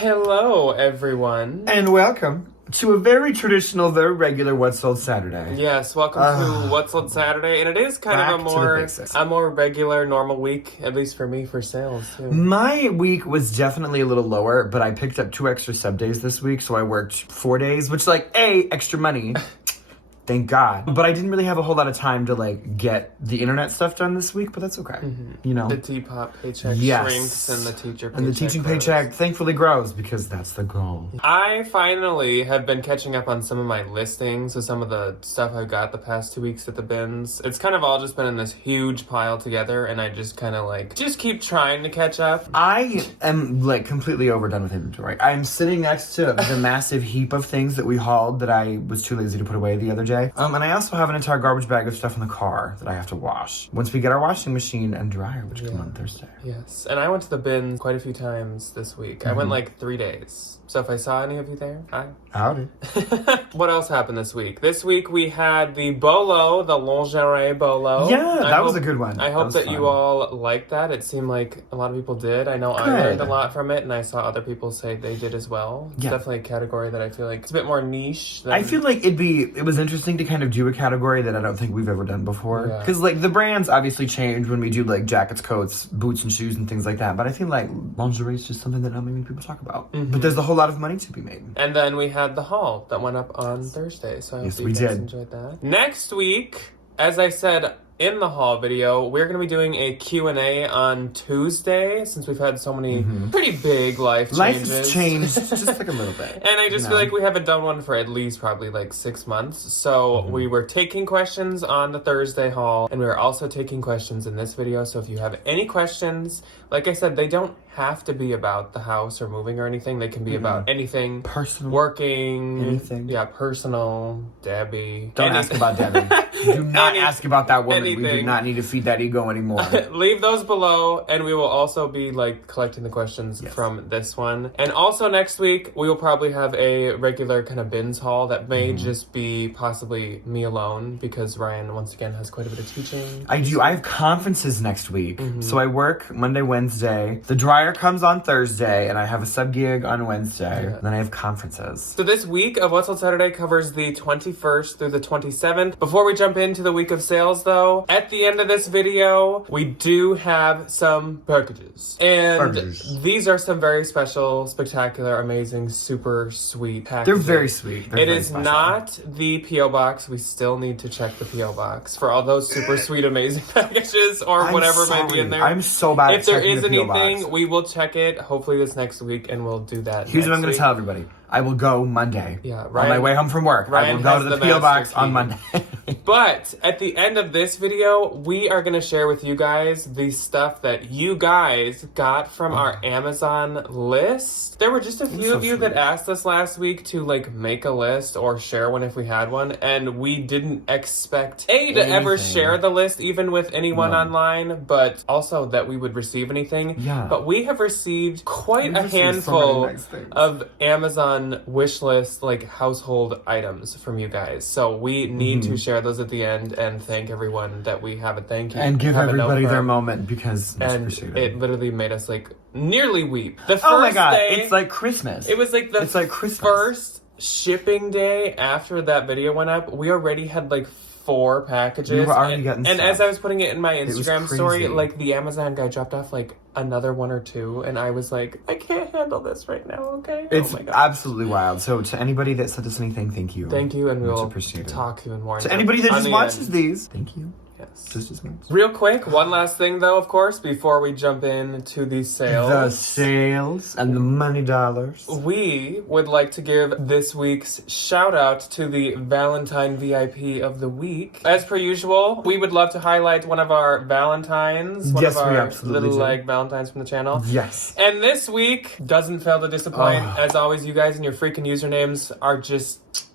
Hello, everyone. And welcome to a very traditional, very regular What's Sold Saturday. Yes, welcome to What's Sold Saturday, and it is kind of a more regular, normal week, at least for me, for sales, too. My week was definitely a little lower, but I picked up 2 extra sub days this week, so I worked 4 days, which, extra money. Thank God. But I didn't really have a whole lot of time to, get the internet stuff done this week, but that's okay. Mm-hmm. You know? The T-pop paycheck shrinks and the teacher paycheck And the teaching paycheck thankfully grows because that's the goal. I finally have been catching up on some of my listings, so some of the stuff I got the past 2 weeks at the bins. It's kind of all just been in this huge pile together, and I just kind of, just keep trying to catch up. I am, completely overdone with inventory. I'm sitting next to the massive heap of things that we hauled that I was too lazy to put away the other day. And I also have an entire garbage bag of stuff in the car that I have to wash once we get our washing machine and dryer, which come on Thursday. Yes, and I went to the bins quite a few times this week. I went 3 days. So if I saw any of you there, hi. Howdy. What else happened this week? This week we had the bolo, the lingerie bolo. Yeah, that was a good one. I hope that you all liked that. It seemed like a lot of people did. I know I learned a lot from it, and I saw other people say they did as well. It's definitely a category that I feel like it's a bit more niche. I feel like it was interesting to kind of do a category that I don't think we've ever done before. Because the brands obviously change when we do jackets, coats, boots, and shoes and things like that. But I feel like lingerie is just something that not many people talk about. Mm-hmm. But there's a whole lot of money to be made. And then we had the haul that went up on Thursday. So I hope you guys enjoyed that. Next week, as I said in the haul video, we're going to be doing a Q&A on Tuesday, since we've had so many pretty big life changes. Life has changed just a little bit. And I just feel like we haven't done one for at least probably 6 months. So we were taking questions on the Thursday haul, and we were also taking questions in this video. So if you have any questions, like I said, they don't have to be about the house or moving or anything. They can be about anything. Personal. Working. Anything. Yeah, personal. Debbie. Don't ask about Debbie. Do not ask about that woman. We do not need to feed that ego anymore. Leave those below, and we will also be collecting the questions from this one. And also next week, we will probably have a regular kind of bins haul that may just be possibly me alone, because Ryan, once again, has quite a bit of teaching. I do. I have conferences next week. So I work Monday, Wednesday. The dryer comes on Thursday, and I have a sub gig on Wednesday. And then I have conferences. So this week of What's Sold Saturday covers the 21st through the 27th. Before we jump into the week of sales, though, at the end of this video, we do have some packages. And these are some very special, spectacular, amazing, super sweet packages. They're very sweet. It is not the P.O. Box. We still need to check the P.O. Box for all those super sweet, amazing packages or whatever might be in there. I'm so bad at checking the P.O. Box. If there is anything, we will check it, hopefully this next week, and we'll do that. Here's what I'm going to tell everybody. I will go Monday. Yeah, on my way home from work. I will go to the P.O. Box on Monday. But at the end of this video, we are going to share with you guys the stuff that you guys got from our Amazon list. There were just a few of you that asked us last week to make a list or share one if we had one, and we didn't expect to ever share the list even with anyone online, but also that we would receive anything. Yeah. But we have received quite a handful of Amazon wishlist household items from you guys. So we need to share those at the end and thank everyone that we have a thank you. And give everybody their moment because it literally made us nearly weep. The first oh my God, day, it's like Christmas. It was the first shipping day after that video went up. We already had 4 packages. We were already getting stuff. And as I was putting it in my Instagram story, the Amazon guy dropped off another 1 or 2, and I was like, I can't handle this right now, okay? It's absolutely wild. So to anybody that sent us anything, thank you. Thank you, and we'll talk even more. To anybody that just watches these, thank you. Yes. Just as much. Real quick, one last thing though, of course, before we jump into the sales. The sales and the money dollars. We would like to give this week's shout out to the Valentine VIP of the week. As per usual, we would love to highlight one of our Valentines. One of our little Valentines from the channel. Yes. And this week doesn't fail to disappoint. As always, you guys and your freaking usernames are just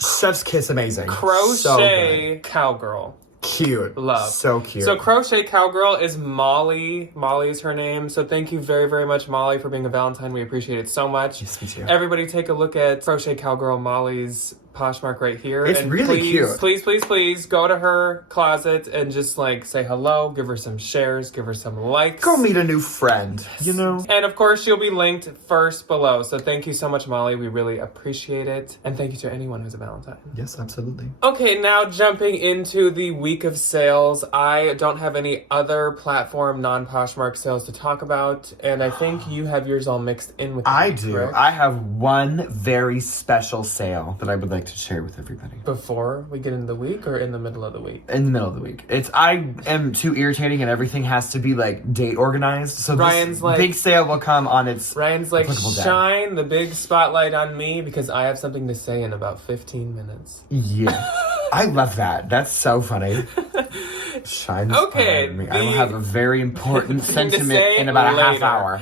chef's kiss amazing. Crochet Cowgirl. Cute. Love. So cute. So Crochet Cowgirl is Molly. Molly is her name. So thank you very, very much, Molly, for being a Valentine. We appreciate it so much. Yes, me too. Everybody take a look at Crochet Cowgirl Molly's Poshmark right here. It's and really cute. Please go to her closet and just like say hello, give her some shares, give her some likes. Go meet a new friend, you know? And of course, she'll be linked first below. So thank you so much, Molly. We really appreciate it. And thank you to anyone who's a Valentine. Yes, absolutely. Okay, now jumping into the week of sales. I don't have any other platform non-Poshmark sales to talk about. And I think you have yours all mixed in with I me, do. correct? I have one very special sale that I would like to share with everybody. Before we get into the week or in the middle of the week? In the middle of the week. I am too irritating and everything has to be like date organized. So Ryan's this like- big sale will come on its Ryan's like, applicable day. shine the big spotlight on me because I have something to say in about 15 minutes. Yeah. I love that. That's so funny. Shine the Okay, spotlight on me. I will have a very important thing to sentiment say in about a half later. hour.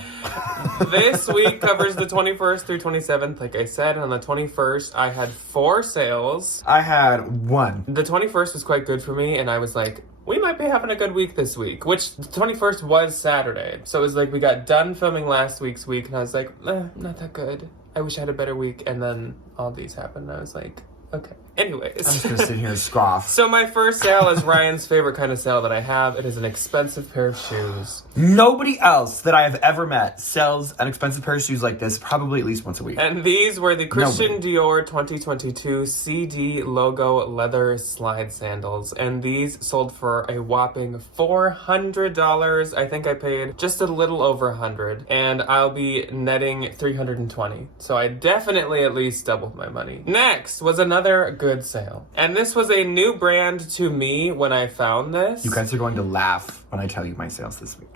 This week covers the 21st through 27th, like I said. And on the 21st, I had 4 sales. I had one. The 21st was quite good for me, and I was like, we might be having a good week this week, which the 21st was Saturday. So it was like we got done filming last week's week, and I was like, not that good. I wish I had a better week. And then all these happened, and I was like, okay. Anyways. I'm just going to sit here and scoff. So my first sale is Ryan's favorite kind of sale that I have. It is an expensive pair of shoes. Nobody else that I have ever met sells an expensive pair of shoes like this probably at least once a week. And these were the Christian Dior 2022 CD logo leather slide sandals. And these sold for a whopping $400. I think I paid just a little over $100. And I'll be netting $320. So I definitely at least doubled my money. Next was another good sale. And this was a new brand to me when I found this. You guys are going to laugh when I tell you my sales this week.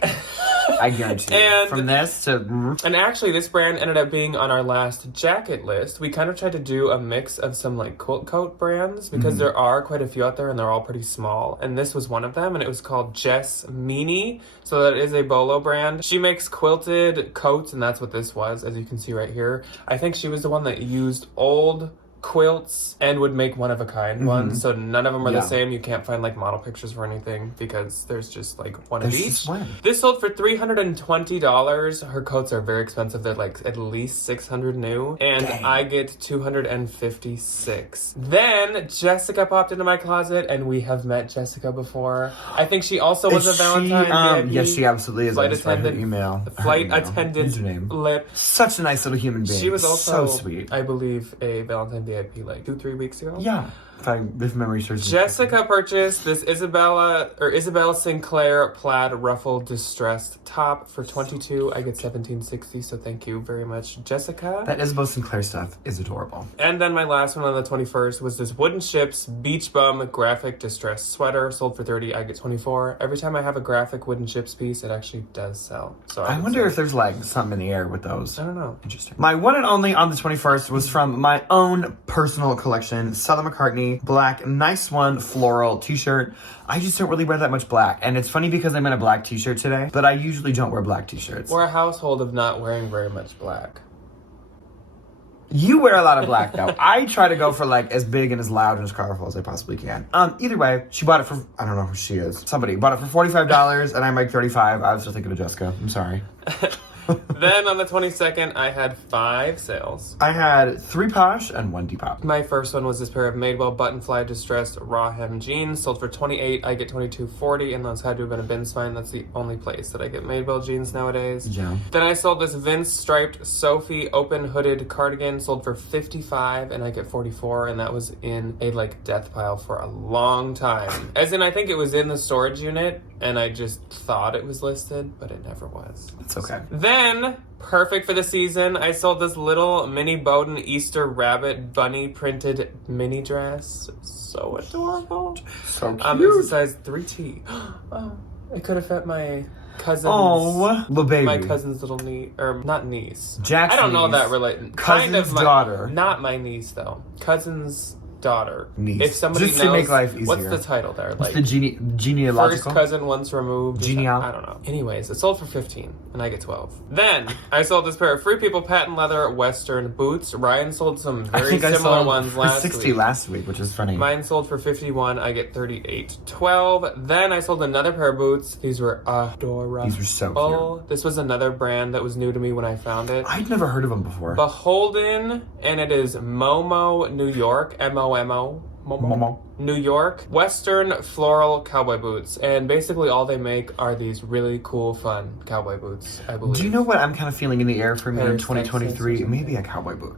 I guarantee you. And- From this to... And actually, this brand ended up being on our last jacket list. We kind of tried to do a mix of some like quilt coat brands because there are quite a few out there and they're all pretty small. And this was one of them, and it was called Jess Meanie. So that is a bolo brand. She makes quilted coats, and that's what this was, as you can see right here. I think she was the one that used old quilts and would make one-of-a-kind ones, so none of them are the same. You can't find like model pictures or anything because there's just like one of There's each. just one. This sold for $320. Her coats are very expensive. They're like at least $600 new, and Dang. I get $256. Then Jessica popped into my closet, and we have met Jessica before. I think she also was a Valentine. Yes, she absolutely is. Flight I just read her attendant. email. Flight Her email. attendant Username. lip. Such a nice little human being. She was also, so sweet. I believe, a Valentine VIP like 2-3 weeks ago. Yeah, if memory serves me. Jessica purchased this Isabel Sinclair plaid ruffled distressed top for $22. I get $17.60, so thank you very much, Jessica. That Isabel Sinclair stuff is adorable. And then my last one on the 21st was this Wooden Ships Beach Bum graphic distressed sweater, sold for $30. I get $24. Every time I have a graphic Wooden Ships piece, it actually does sell. So I wonder if there's like something in the air with those. I don't know. Interesting. My one and only on the 21st was from my own personal collection, Stella McCartney, black, nice one, floral t-shirt. I just don't really wear that much black. And it's funny because I'm in a black t-shirt today, but I usually don't wear black t-shirts. We're a household of not wearing very much black. You wear a lot of black though. I try to go for like as big and as loud and as colorful as I possibly can. Either way, she bought it for, I don't know who she is. Somebody bought it for $45 and I make $35. I was still thinking of Jessica. I'm sorry. Then on the 22nd, I had 5 sales. I had 3 Posh and 1 Depop. My first one was this pair of Madewell buttonfly distressed raw hem jeans, sold for $28. I get $22.40, and those had to have been a bin's find. That's the only place that I get Madewell jeans nowadays. Yeah. Then I sold this Vince striped Sophie open hooded cardigan, sold for $55, and I get $44, and that was in a like death pile for a long time. As in, I think it was in the storage unit, and I just thought it was listed, but it never was. It's okay. Then, perfect for the season, I sold this little mini Bowden Easter rabbit bunny printed mini dress. So adorable. So cute. It's a size 3T. Oh, it could have fit my cousin's. Oh, little baby. My cousin's little niece, or not niece. Jack's I don't know niece. that related. Cousin's daughter. Not my niece though. Cousin's daughter. Niece. If somebody Just knows, to make life easier. what's the title there? What's Like the genealogical? first cousin once removed. Genealogy. I don't know. Anyways, it sold for $15, and I get 12. Then I sold this pair of Free People patent leather Western boots. Ryan sold some very similar ones for last 60 week. last week, which is funny. Mine sold for $51. I get 38. 12. Then I sold another pair of boots. These were adorable. These were so cute. This was another brand that was new to me when I found it. I'd never heard of them before. Beholden, and it is Momo, New York. M-O-M-O. Momo. New York. Western floral cowboy boots. And basically all they make are these really cool, fun cowboy boots, I believe. Do you know what I'm kind of feeling in the air for me in Paris, 2023? Texas, Maybe a cowboy boot.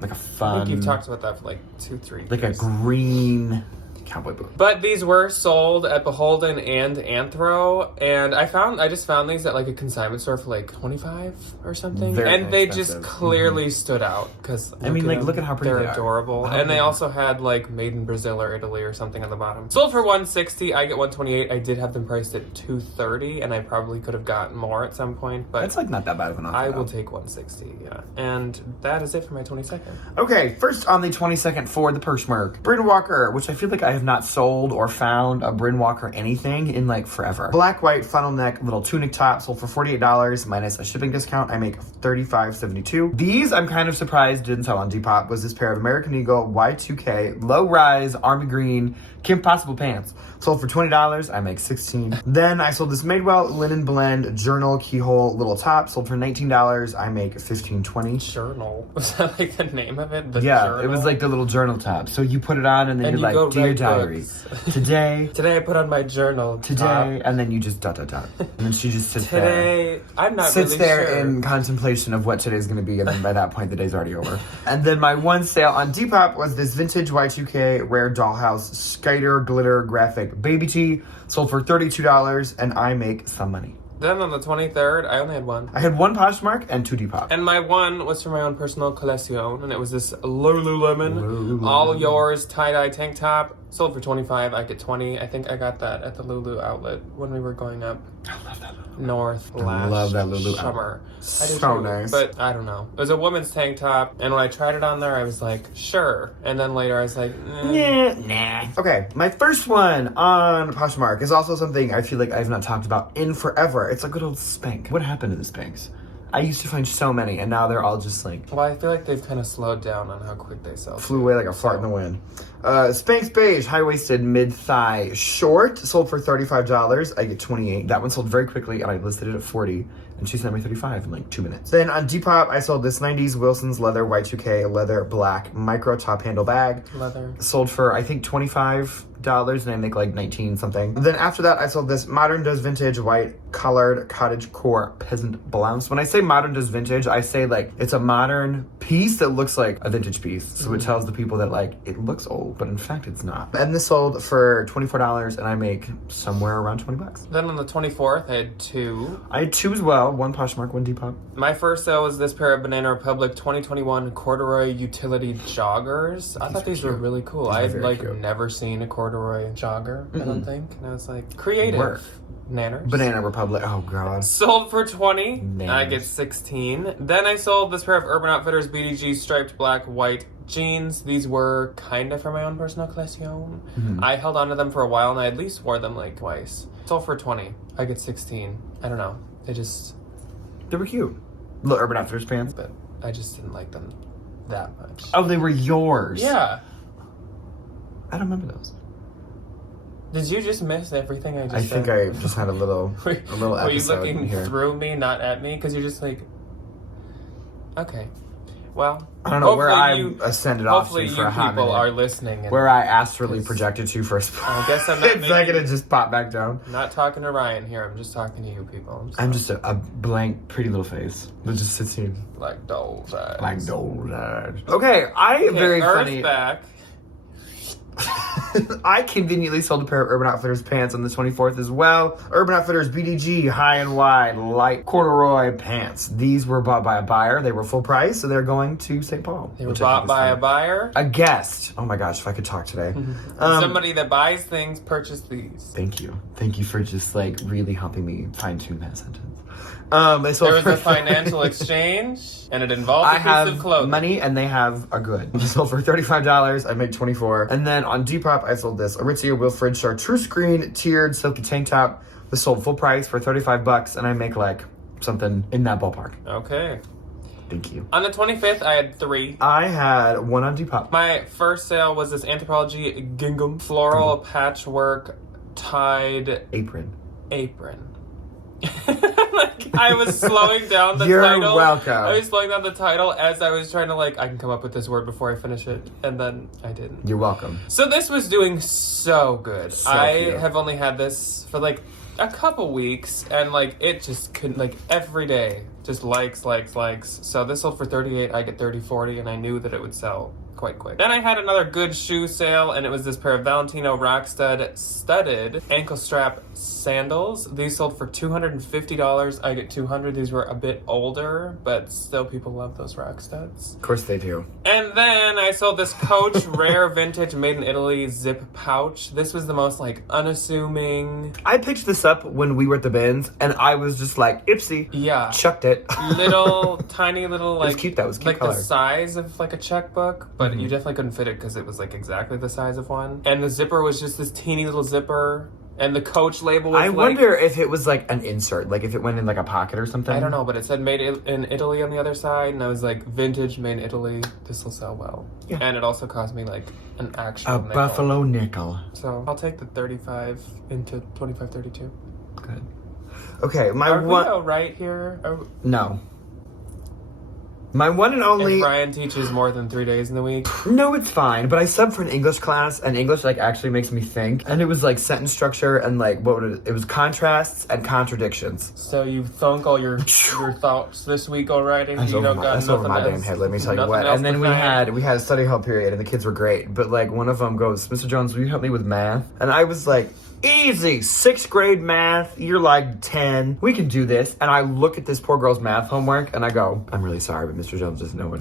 Like a fun... I think you've talked about that for like 2-3 Like years. a green cowboy boot. But these were sold at Beholden and Anthro, and I just found these at like a consignment store for like $25 or something, Very and they expensive. just clearly stood out because I mean, like, look at how pretty they're they are. adorable, How and they pretty. also had like made in Brazil or Italy or something on the bottom. Sold for $160. I get $128. I did have them priced at $230, and I probably could have gotten more at some point, but That's like not that bad of an offer. I though. will take $160. Yeah, and that is it for my 22nd. Okay, first on the 22nd for the Perchmark. Bryn Walker, which I feel like I have not sold or found a Bryn Walker anything in like forever. Black, white, funnel neck, little tunic top, sold for $48 minus a shipping discount. I make $35.72. These I'm kind of surprised didn't sell on Depop. Was this pair of American Eagle Y2K low rise army green Kim Possible pants. Sold for $20. I make $16. Then I sold this Madewell linen blend journal keyhole little top. Sold for $19. I make $15.20. Journal. Was that like the name of it? The Yeah, journal? it was like the little journal top. So you put it on and then And you're you go like, dear write diary, books." today, Today I put on my journal. today, and then you just ... And then she just sits there. Today, I'm not Sits really there sure. in contemplation of what today's going to be, and then by that point, the day's already over. And then my one sale on Depop was this vintage Y2K rare dollhouse Skiter glitter graphic baby tee. Sold for $32, and I make some money. Then on the 23rd, I only had one. I had one Poshmark and two Depop. And my one was for my own personal collection, and it was this Lululemon All Yours tie-dye tank top. Sold for $25. I get $20. I think I got that at the Lulu outlet when we were going up I love that Lulu. north I last love that Lulu summer. I did So too, nice. But I don't know. It was a woman's tank top, and when I tried it on there, I was like, sure. And then later I was like, Nah. Okay, my first one on Poshmark is also something I feel like I've not talked about in forever. It's a good old Spank. What happened to the Spanks? I used to find so many, and now they're all just like Well, I feel like they've kind of slowed down on how quick they sell. flew away like a fart in the wind. Spanx beige, high-waisted, mid-thigh short, sold for $35. I get $28. That one sold very quickly, and I listed it at $40, and she sent me $35 in like 2 minutes. Then on Depop, I sold this 90s Wilson's leather Y2K leather black micro top handle bag. Leather. Sold for I think $25, and I make like 19 something. Then after that, I sold this Modern Does Vintage white collared cottage core peasant blouse. When I say Modern Does Vintage, I say like it's a modern piece that looks like a vintage piece. So it tells the people that like it looks old, but in fact it's not. And this sold for $24, and I make somewhere around $20. Then on the 24th, I had two. I had two as well, one Poshmark, one Depop. My first sale was this pair of Banana Republic 2021 corduroy utility joggers. I thought these were cute. really cool. These are I've very like cute. never seen a corduroy jogger, I don't think. And I was like, creative. Work. Nanners. Banana Republic, oh god. Sold for $20. Nanners. I get $16. Then I sold this pair of Urban Outfitters BDG striped black white jeans. These were kind of for my own personal collection. I held on to them for a while, and I at least wore them like twice. Sold for $20. I get $16. I don't know. They were cute. Little Urban Outfitters pants. But I just didn't like them that much. Oh, they were yours. Yeah. I don't remember those. Did you just miss everything I just I said? think I just had a little Were you episode looking here. through me, not at me? Because you're just like, okay. Well, I don't know where I hopefully ascended off hopefully to you for a hot people minute. are listening. And Where I astrally Yes. projected to first. I guess I'm not It's not making- gonna just pop back down. not talking to Ryan here. I'm just talking to you people. I'm just a blank, pretty little face that just sits here like dolls. like gold. Okay, I am very Earth funny. back. I conveniently sold a pair of Urban Outfitters pants on the 24th as well. Urban Outfitters BDG high and wide light corduroy pants. These were bought by a buyer. They were full price, so they're going to St. Paul. They were bought by a buyer? A guest. Oh my gosh, if I could talk today. Somebody that buys things purchased these. Thank you. Thank you for just like really helping me fine-tune that sentence. There was a financial exchange, and it involved a piece of clothing. I have money, and they have a good. I sold for $35. I make $24. And then on Depop, I sold this Aritzia Wilfred Chartreuse Green tiered silky tank top. This sold full price for $35, and I make like something in that ballpark. Okay. Thank you. On the 25th, I had 3. I had 1 on Depop. My first sale was this Anthropologie gingham floral patchwork tied apron. Like, I was slowing down the You're title. welcome. I was slowing down the title as I was trying to I can come up with this word before I finish it, and then I didn't. You're welcome. So this was doing so good. So I cute. have only had this for a couple weeks, and it just couldn't, every day, just likes. So this sold for $38, I get $30, and I knew that it would sell quite quick. Then I had another good shoe sale, and it was this pair of Valentino Rockstud studded ankle strap sandals. These sold for $250, I get $200. These were a bit older, but still people love those Rockstuds. Of course they do. And then I sold this Coach Rare Vintage Made in Italy zip pouch. This was the most unassuming. I picked this up when we were at the bins, and I was just like, Ipsy. Yeah. Chucked it. Tiny little It was cute, that was cute color. the size of a checkbook, but you definitely couldn't fit it because it was exactly the size of one. And the zipper was just this teeny little zipper. And the Coach label was I wonder if it was an insert, if it went in a pocket or something. I don't know, but it said made in Italy on the other side, and I was vintage made in Italy. This will sell well. Yeah. And it also cost me an actual nickel. Buffalo nickel. So I'll take the 35 into 25.32. Good. Okay, Are we all right here? No. My one and only... If Ryan teaches more than 3 days in the week? No, it's fine. But I subbed for an English class, and English actually makes me think. And it was sentence structure and it was contrasts and contradictions. So you thunk all your thoughts this week already? That's over my damn head, let me tell you what. And then we had a study hall period, and the kids were great. But one of them goes, Mr. Jones, will you help me with math? And I was easy, 6th grade math, you're 10, we can do this. And I look at this poor girl's math homework and I go, I'm really sorry, but Mr. Jones doesn't know it.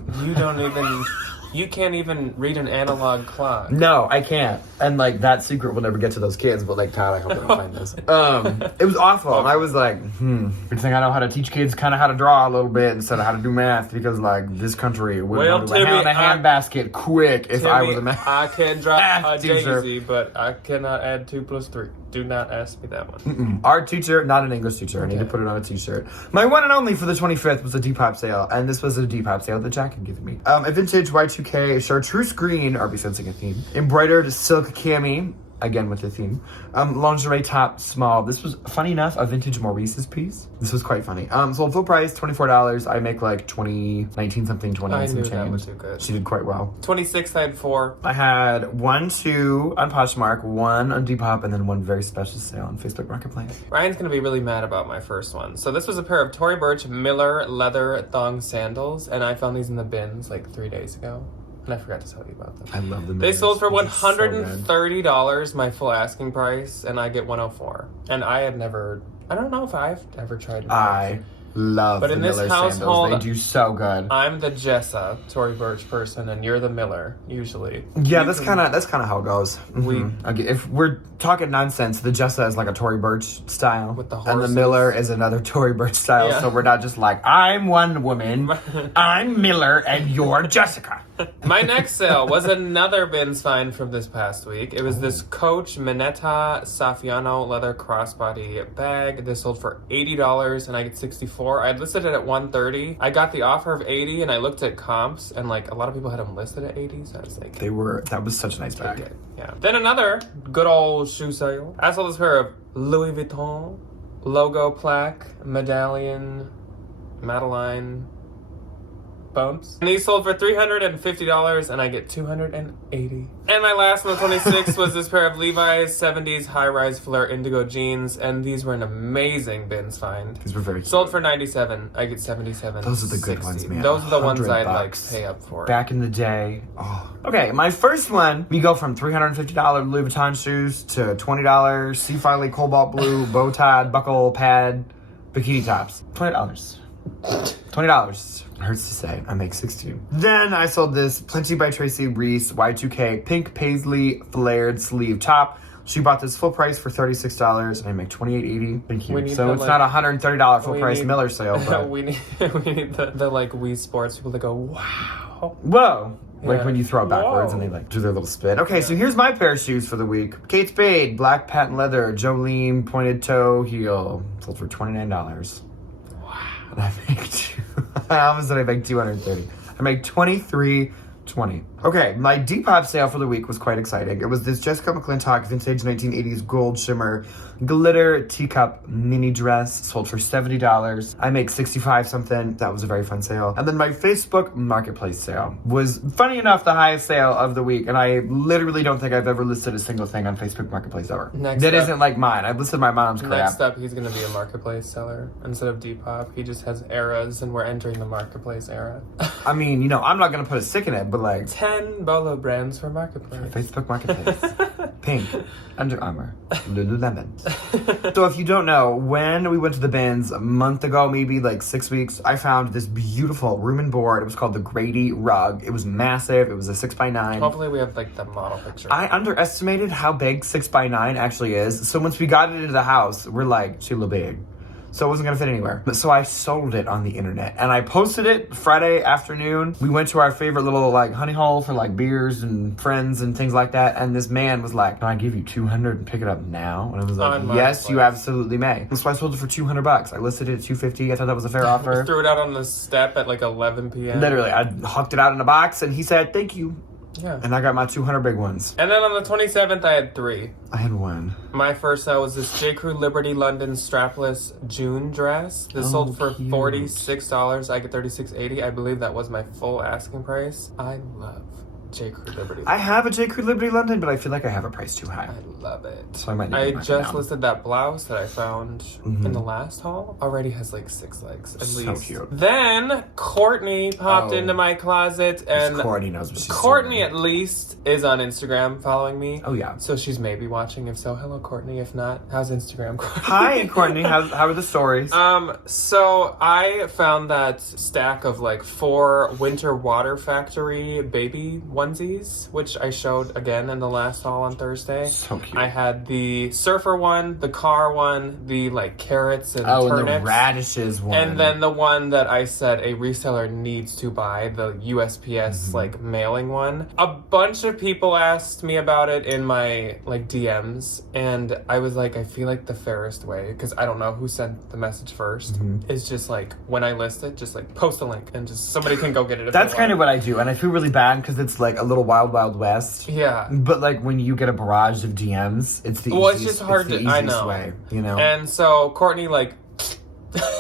You can't even read an analog clock. No, I can't. And that secret will never get to those kids, but God, I hope they don't find this. It was awful. And I was good thing I know how to teach kids kind of how to draw a little bit instead of how to do math, because this country would go to a handbasket quick if I was a math. I can draw a teacher. daisy, but I cannot add 2 plus 3. Do not ask me that one. Art teacher, not an English teacher. Okay. I need to put it on a t-shirt. My one and only for the 25th was a Depop sale, and this was a Depop sale that Jack had given me. A vintage Y2K chartreuse green, I'll be sensing a theme, embroidered silk cami, again with the theme, lingerie top small. This was, funny enough, a vintage Maurice's piece. This was quite funny. Sold full price, $24. I make 19 something, 20 I some knew change. that would do good. She did quite well. 26th, I had 4. I had 1, 2 on Poshmark, 1 on Depop, and then 1 very special sale on Facebook Marketplace. Ryan's gonna be really mad about my first one. So this was a pair of Tory Burch Miller leather thong sandals, and I found these in the bins 3 days ago. And I forgot to tell you about them. I love them. They sold for $130, my full asking price, and I get $104. And I don't know if I've ever tried them. I love but in this household, they do so good. I'm the Jessa Tory Burch person, and you're the Miller usually. Yeah, that's kind of how it goes. Okay, if we're talking nonsense, the Jessa is a Tory Burch style, with the horses. And the Miller is another Tory Burch style. Yeah. So we're not just I'm one woman, I'm Miller, and you're Jessica. My next sale was another bins find from this past week. It was this Coach Minetta Saffiano leather crossbody bag. This sold for $80, and I get $64. I had listed it at $130. I got the offer of $80, and I looked at comps, and a lot of people had them listed at $80. So I was that was such a nice bag. Yeah. Then another good old shoe sale. I sold this pair of Louis Vuitton logo plaque medallion Madeline bumps. And these sold for $350 and I get $280. And my last on the 26th was this pair of Levi's 70s high-rise flare indigo jeans, and these were an amazing bins find. These were very cute. Sold for $97. I get $77. Those are the good ones, man. Those are the ones I'd like $100. pay up for. Back in the day. Oh. Okay, my first one, we go from $350 Louis Vuitton shoes to $20 Sea Filey cobalt blue bow tie buckle pad bikini tops. $20. $20. Hurts to say. I make 16. Then I sold this Plenty by Tracy Reese Y2K pink paisley flared sleeve top. She bought this full price for $36 and I make $28.80. Thank you. So it's not a $130 full price Miller sale, but we need the like Wii Sports people to go, wow. Whoa. Like Yeah. when you throw it backwards and they like do their little spin. Okay, so here's my pair of shoes for the week. Kate Spade, black patent leather, Jolene pointed toe heel. Sold for $29. Wow. And I make I almost said I make $230. I make $23.20. Okay, my Depop sale for the week was quite exciting. It was this Jessica McClintock vintage 1980s gold shimmer glitter teacup mini dress. Sold for $70. I make 65 something. That was a very fun sale. And then my Facebook Marketplace sale was, funny enough, the highest sale of the week. And I literally don't think I've ever listed a single thing on Facebook Marketplace ever. That isn't like mine. I've listed my mom's crap. Next up, he's going to be a Marketplace seller. Instead of Depop, he just has eras, and we're entering the Marketplace era. I mean, you know, I'm not going to put a stick in it, but like... 10 Bolo brands for Marketplace. Facebook Marketplace. Pink. Under Armour. Lululemon. So if you don't know, when we went to the bins a month ago, maybe like 6 weeks, I found this beautiful room and board. It was called the Grady Rug. It was massive. It was a 6x9. Hopefully we have like the model picture. I underestimated how big 6x9 actually is. So once we got it into the house, we're like, she's a little big. So it wasn't going to fit anywhere. But so I sold it on the internet. And I posted it Friday afternoon. We went to our favorite little like honey hole for like beers and friends and things like that. And this man was like, can I give you $200 and pick it up now? And I was like, yes, you absolutely may. And so I sold it for $200. I listed it at $250. I thought that was a fair offer. Threw it out on the step at like 11 p.m. Literally, I hucked it out in a box and he said, thank you. Yeah. And I got my 200 big ones. And then on the 27th, I had 3. I had 1. My first sale was this J. Crew Liberty London strapless June dress. This sold for cute. $46. I get $36.80. I believe that was my full asking price. I love J. Crew Liberty. I have a J. Crew Liberty London, but I feel like I have a price too high. I love it. So I might need I to mark it just down. listed that blouse that I found in the last haul. Already has like 6 legs at So least. cute. Then Courtney popped into my closet, and Courtney knows what she's Courtney doing. at least is on Instagram following me. Oh yeah. So she's maybe watching. If so, hello Courtney. If not, how's Instagram? Courtney? Hi Courtney, how are the stories? So I found that stack of like 4 Winter Water Factory baby onesies, which I showed again in the last haul on Thursday. So cute. I had the surfer one, the car one, the like carrots and turnips. And the radishes one. And then the one that I said a reseller needs to buy, the USPS like mailing one. A bunch of people asked me about it in my like DMs, and I was like, I feel like the fairest way, because I don't know who sent the message first, is just like when I list it, just like post a link and just somebody can go get it. If That's they kind want. of what I do, and I feel really bad because it's like a little wild west. Yeah. But like when you get a barrage of DMs, it's the Well, easiest, it's just hard the to. I easiest know. way, you know. And so Courtney like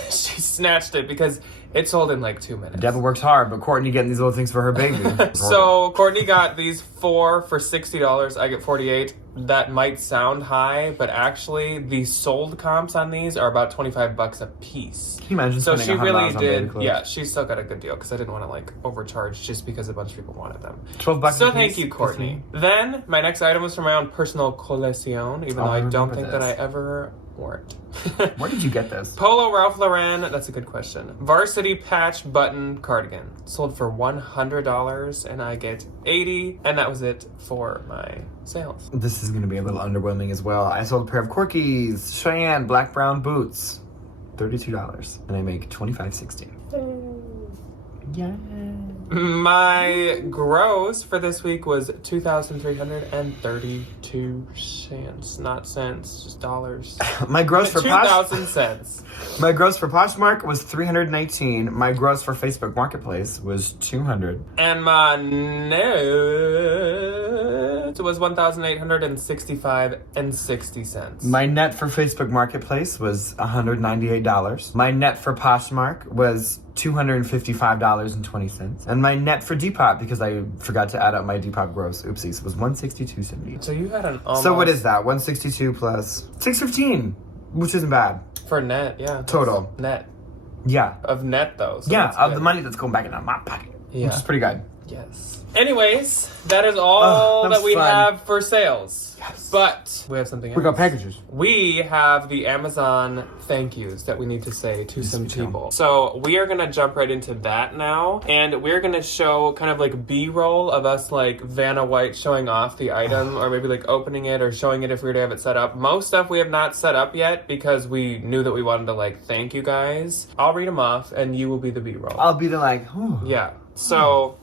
she snatched it because it sold in like 2 minutes. The devil works hard, but Courtney getting these little things for her baby. So Courtney got these 4 for $60. I get $48. That might sound high, but actually the sold comps on these are about $25 a piece. Can you imagine? So spending she really $100 on baby did. clothes? Yeah, she still got a good deal because I didn't want to like overcharge just because a bunch of people wanted them. $12 So a thank piece. you, Courtney. Then my next item was from my own personal collection, even though I don't remember think that this. I ever wore it. Where did you get this? Polo Ralph Lauren, that's a good question. Varsity patch button cardigan. Sold for $100 and I get $80, and that was it for my sales. This is going to be a little underwhelming as well. I sold a pair of Corky's Cheyenne black brown boots. $32. And I make $25.60. Yeah. My gross for this week was $2,332 cents. Not cents, just dollars. My gross for Posh... 2,000 cents. My gross for Poshmark was $319. My gross for Facebook Marketplace was $200. And my no net was $1,865.60. My net for Facebook Marketplace was $198. My net for Poshmark was $255.20. And my net for Depop, because I forgot to add up my Depop gross, oopsies, was $162.78. So you had an almost... So what is that? 162 plus 615, which isn't bad. For net, yeah. Total. Net. Yeah. Of net, though. So yeah, of the money that's going back into my pocket. Yeah. Which is pretty good. Yes. Anyways, that is all that we have for sales. Yes. But we have something else. We got packages. We have the Amazon thank yous that we need to say to some people. So we are going to jump right into that now. And we're going to show kind of like B-roll of us like Vanna White showing off the item or maybe like opening it or showing it if we were to have it set up. Most stuff we have not set up yet because we knew that we wanted to like thank you guys. I'll read them off and you will be the B-roll. I'll be the like, oh. Yeah. So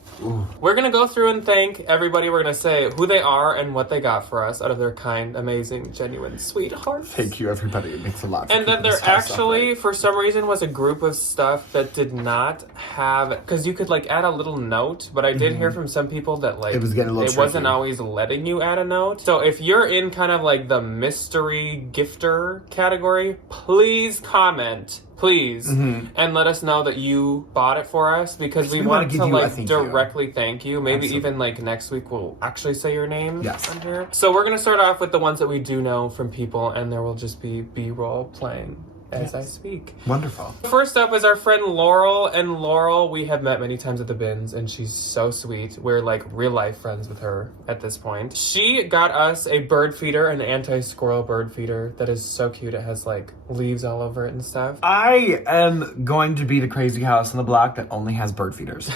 we're going to go through and thank everybody. We're going to say who they are and what they got for us out of their kind, amazing, genuine sweethearts. Thank you, everybody. It makes a lot. And then there actually, for some reason, was a group of stuff that did not have, because you could like add a little note, but I did hear from some people that like it was getting a little it wasn't always letting you add a note. So if you're in kind of like the mystery gifter category, please comment. Please, and let us know that you bought it for us because we want to like directly thank you. Maybe even like next week we'll actually say your name on here. So we're gonna start off with the ones that we do know from people, and there will just be B-roll playing as I speak. Wonderful. First up is our friend Laurel, and Laurel we have met many times at the bins, and she's so sweet. We're like real life friends with her at this point. She got us a bird feeder, an anti-squirrel bird feeder that is so cute. It has like leaves all over it and stuff. I am going to be the crazy house on the block that only has bird feeders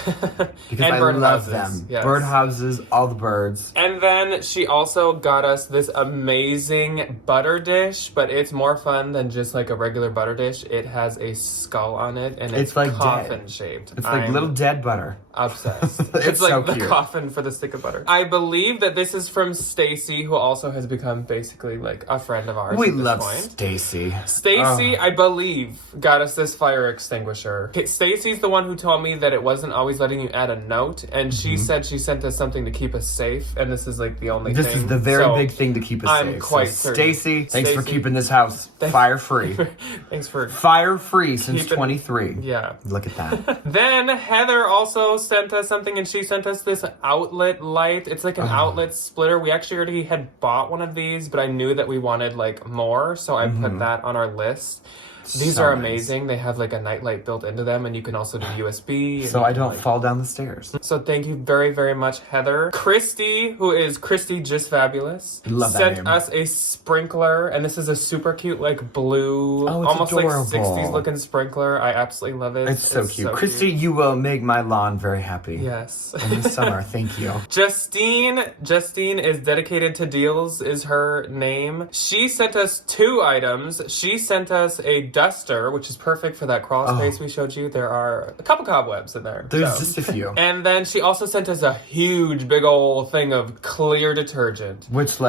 because I love them. Yes. Bird houses, all the birds. And then she also got us this amazing butter dish, but it's more fun than just like a regular butter dish. It has a skull on it, and it's like coffin shaped. It's like little dead butter. Obsessed. It's like so the cute. coffin for the stick of butter. I believe that this is from Stacy, who also has become basically like a friend of ours. We at this love point. Stacy. Stacy, I believe, got us this fire extinguisher. Stacy's the one who told me that it wasn't always letting you add a note, and she said she sent us something to keep us safe, and this is like the only thing. This is the very big thing to keep us safe. I'm quite certain. Stacy, thanks for keeping this house fire free. Thanks for fire free since 23. Yeah. Look at that. Then Heather also sent us something, and she sent us this outlet light. It's like an outlet splitter. We actually already had bought one of these, but I knew that we wanted like more, so I put that on our list. These are amazing. They have like a nightlight built into them, and you can also do USB. So I don't fall down the stairs. So thank you very, very much, Heather. Christy, who is Christy Just Fabulous, sent us a sprinkler, and this is a super cute like blue, almost adorable. like 60s looking sprinkler. I absolutely love it. It's so cute. Christy, you will make my lawn very happy. Yes. In the summer, thank you. Justine is dedicated to deals is her name. She sent us 2 items. She sent us a duster, which is perfect for that crawl space we showed you. There are a couple cobwebs in there. There's just a few. And then she also sent us a huge, big old thing of clear detergent. Which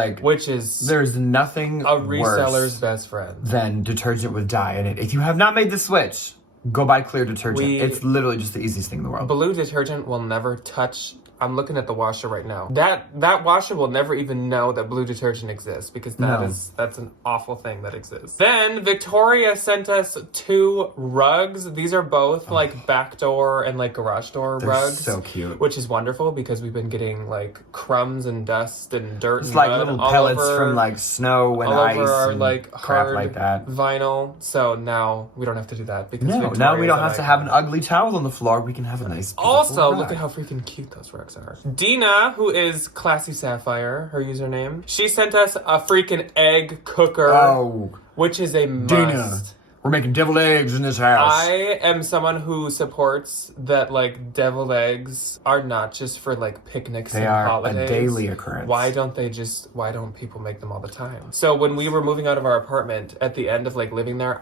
is... There's nothing a reseller's best friend than detergent with dye in it. If you have not made the switch, go buy clear detergent. It's literally just the easiest thing in the world. Blue detergent will never touch... I'm looking at the washer right now. That washer will never even know that blue detergent exists because that's an awful thing that exists. Then Victoria sent us 2 rugs. These are both like back door and like garage door rugs. So cute. Which is wonderful because we've been getting like crumbs and dust and dirt it's and like mud little pellets over, from like snow and all ice over our and like crap hard like that. Vinyl. So now we don't have to do that because now we don't have to have an ugly towel on the floor. We can have a nice Also, rug. look at how freaking cute those rugs are. Dina, who is Classy Sapphire, her username, she sent us a freaking egg cooker, which is a must. Dina, we're making deviled eggs in this house. I am someone who supports that like deviled eggs are not just for like picnics and holidays. They are a daily occurrence. Why don't people make them all the time? So when we were moving out of our apartment at the end of like living there,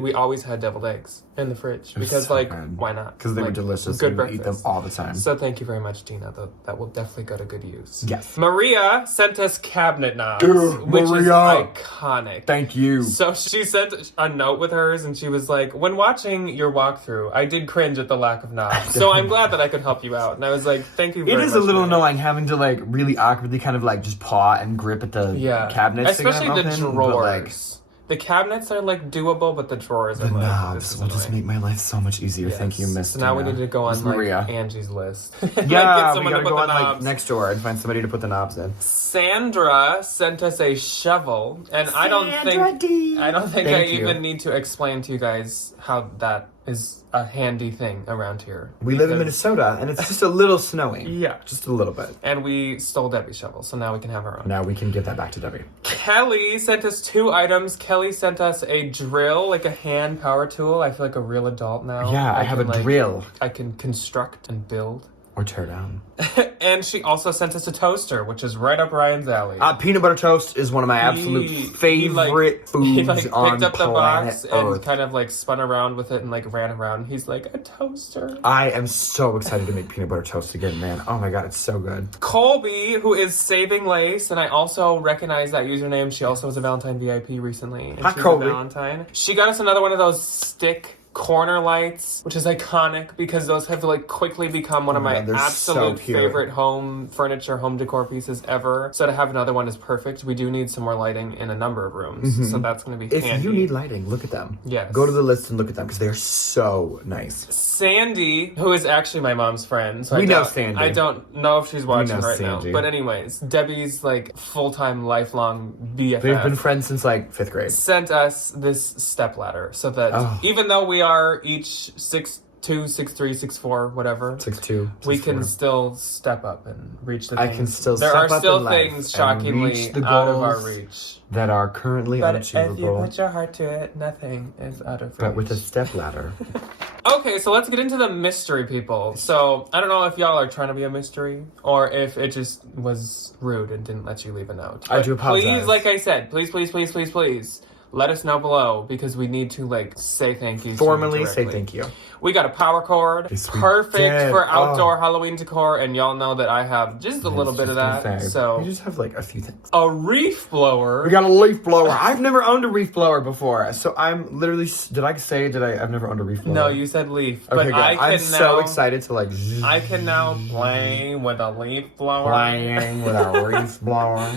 we always had deviled eggs in the fridge because why not? Because they were delicious. Good we breakfast. Eat them all the time. So thank you very much, Dina. That will definitely go to good use. Yes. Maria sent us cabinet knobs, Maria. which is iconic. Thank you. So she sent a note with hers, and she was like, when watching your walkthrough, I did cringe at the lack of knobs. So I'm glad that I could help you out. And I was like, thank you very much. It is a little annoying having to like really awkwardly kind of like just paw and grip at the cabinets. Especially the drawers. The cabinets are like doable, but the drawers are like, knobs will just make my life so much easier. Yes. Thank you, Miss. So now we need to go on like Maria. Angie's list. Yeah, we gotta go on like next door and find somebody to put the knobs in. Sandra sent us a shovel, and I don't think I even need to explain to you guys how that is a handy thing around here. We live in Minnesota, and it's just a little snowy. Yeah. Just a little bit. And we stole Debbie's shovel, so now we can have our own. Now we can give that back to Debbie. Kelly sent us 2 items. Kelly sent us a drill, like a hand power tool. I feel like a real adult now. Yeah, I have a drill. I can construct and build. Or tear down. And she also sent us a toaster, which is right up Ryan's alley. Peanut butter toast is one of my absolute favorite foods he like on picked up the box Earth. and kind of like spun around with it and like ran around. He's like, a toaster. I am so excited to make peanut butter toast again, man. Oh my god, it's so good. Colby, who is Saving Lace, and I also recognize that username. She also was a Valentine VIP recently. And Hi, she's Colby. A Valentine. She got us another one of those stick corner lights, which is iconic because those have like quickly become one of my absolute favorite home furniture, home decor pieces ever. So to have another one is perfect. We do need some more lighting in a number of rooms, so that's going to be handy. If you need lighting, look at them. Yes. Go to the list and look at them because they're so nice. Sandy, who is actually my mom's friend. So we know Sandy. I don't know if she's watching right Sandy. now. But anyways, Debbie's like full-time, lifelong BFF. They've been friends since like 5th grade. Sent us this stepladder so that even though we are each 6'2", 6'3", 6'4", whatever. 6'2", we can still step up and reach the things. I can still there step are up still in things life and shockingly reach the out of goals our reach. That are currently But unachievable. if you put your heart to it, nothing is out of reach. But with a stepladder. Okay, so let's get into the mystery people. So, I don't know if y'all are trying to be a mystery or if it just was rude and didn't let you leave a note. I do apologize. Please, like I said, please, let us know below because we need to, like, say thank you. Formally say thank you. We got a power cord. Yes, perfect for outdoor Halloween decor, and y'all know that I have just a little bit of that. So we just have, like, a few things. A reef blower. We got a leaf blower. I've never owned a reef blower before, so I'm literally... I've never owned a reef blower? No, you said leaf. Okay, but good. I'm so excited to, like... I can now play with a leaf blower. Playing with a reef blower.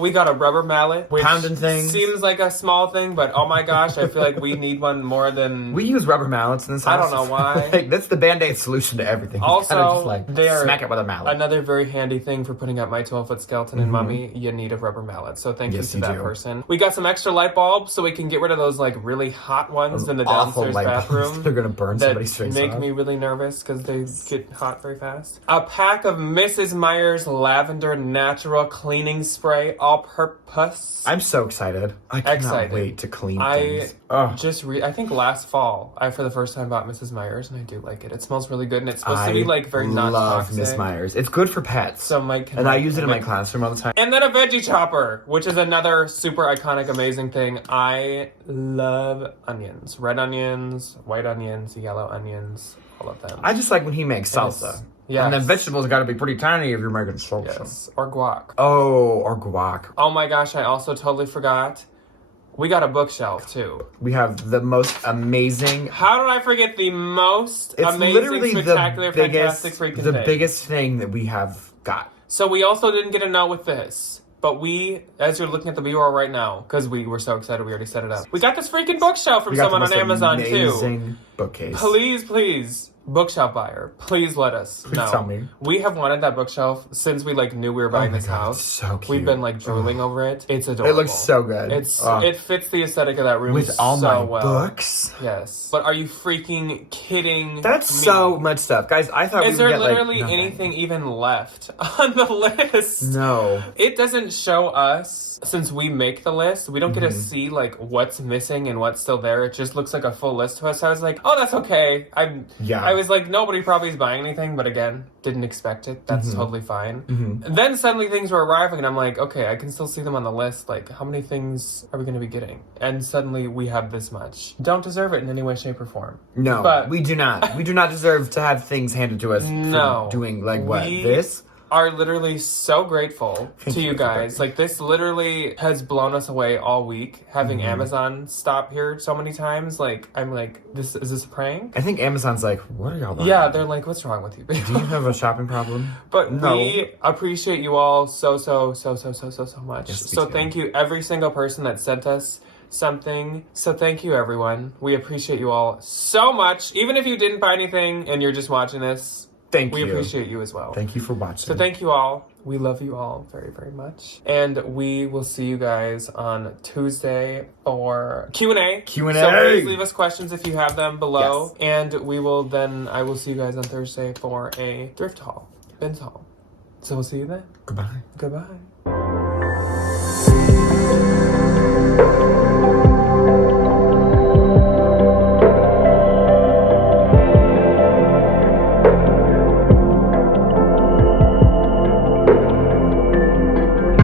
We got a rubber mallet. Which Pounding things. Seems like a small thing, but oh my gosh, I feel like we need one more than... We use rubber mallets in this house. I don't know why. Like, that's the Band-Aid solution to everything. Also, kind of just, like, they're smack it with a mallet. Another very handy thing for putting up my 12-foot skeleton and mummy, you need a rubber mallet. So thank you to that person. We got some extra light bulbs so we can get rid of those like really hot ones in the downstairs bathroom. They're gonna burn somebody's face make off. me really nervous because they get hot very fast. A pack of Mrs. Meyer's lavender natural cleaning spray, all-purpose. I'm so excited. I cannot wait to clean things. I think last fall, I for the first time bought Mrs. Meyer's, and I do like it. It smells really good, and it's supposed to be like very non-toxic. I love Miss Meyer's. It's good for pets. So Mike can, and I use it in my classroom all the time. And then a veggie chopper, which is another super iconic, amazing thing. I love onions. Red onions, white onions, yellow onions, all of them. I just like when he makes salsa. Yes. And then vegetables got to be pretty tiny if you're making salsa. Yes. Or guac. Oh, or guac. Oh my gosh, I also totally forgot. We got a bookshelf, too. We have the most amazing... How did I forget the most amazing, literally spectacular, fantastic freaking thing? The biggest thing that we have got. So we also didn't get a note with this. But we, as you're looking at the B-roll right now, because we were so excited we already set it up. We got this freaking bookshelf from someone on Amazon, too. Amazing bookcase. Please, bookshelf buyer, please let us know. Please tell me. We have wanted that bookshelf since we knew we were buying this house. It's so cute. We've been drooling over it. It's adorable. It looks so good. It fits the aesthetic of that room with all my books. Yes. But are you freaking kidding? That's me? So much stuff, guys. I thought is there literally anything even left on the list? No. It doesn't show us. Since we make the list, we don't get to see what's missing and what's still there. It just looks like a full list to us. So I was like, oh, that's okay. I was like, nobody probably is buying anything, but again, didn't expect it. That's totally fine. And then suddenly things were arriving and I'm like, okay, I can still see them on the list. Like, how many things are we going to be getting? And suddenly we have this much. Don't deserve it in any way, shape, or form. No, but we do not. We do not deserve to have things handed to us for doing this. are literally so grateful Thank to you, you guys. everybody. Like, this literally has blown us away all week, having Amazon stop here so many times. Like, I'm like, is this a prank? I think Amazon's like, what are y'all doing? Yeah, they're like, what's wrong with you, babe? Do you have a shopping problem? But No. we appreciate you all so much. Yes, we So do. thank you, every single person that sent us something. So thank you, everyone. We appreciate you all so much. Even if you didn't buy anything and you're just watching this, Thank we you. appreciate you as well. Thank you for watching. So thank you all. We love you all very, very much. And we will see you guys on Tuesday for Q&A. Q&A. So please leave us questions if you have them below. Yes. And I will see you guys on Thursday for a thrift haul, Ben's haul. So we'll see you then. Goodbye. Goodbye.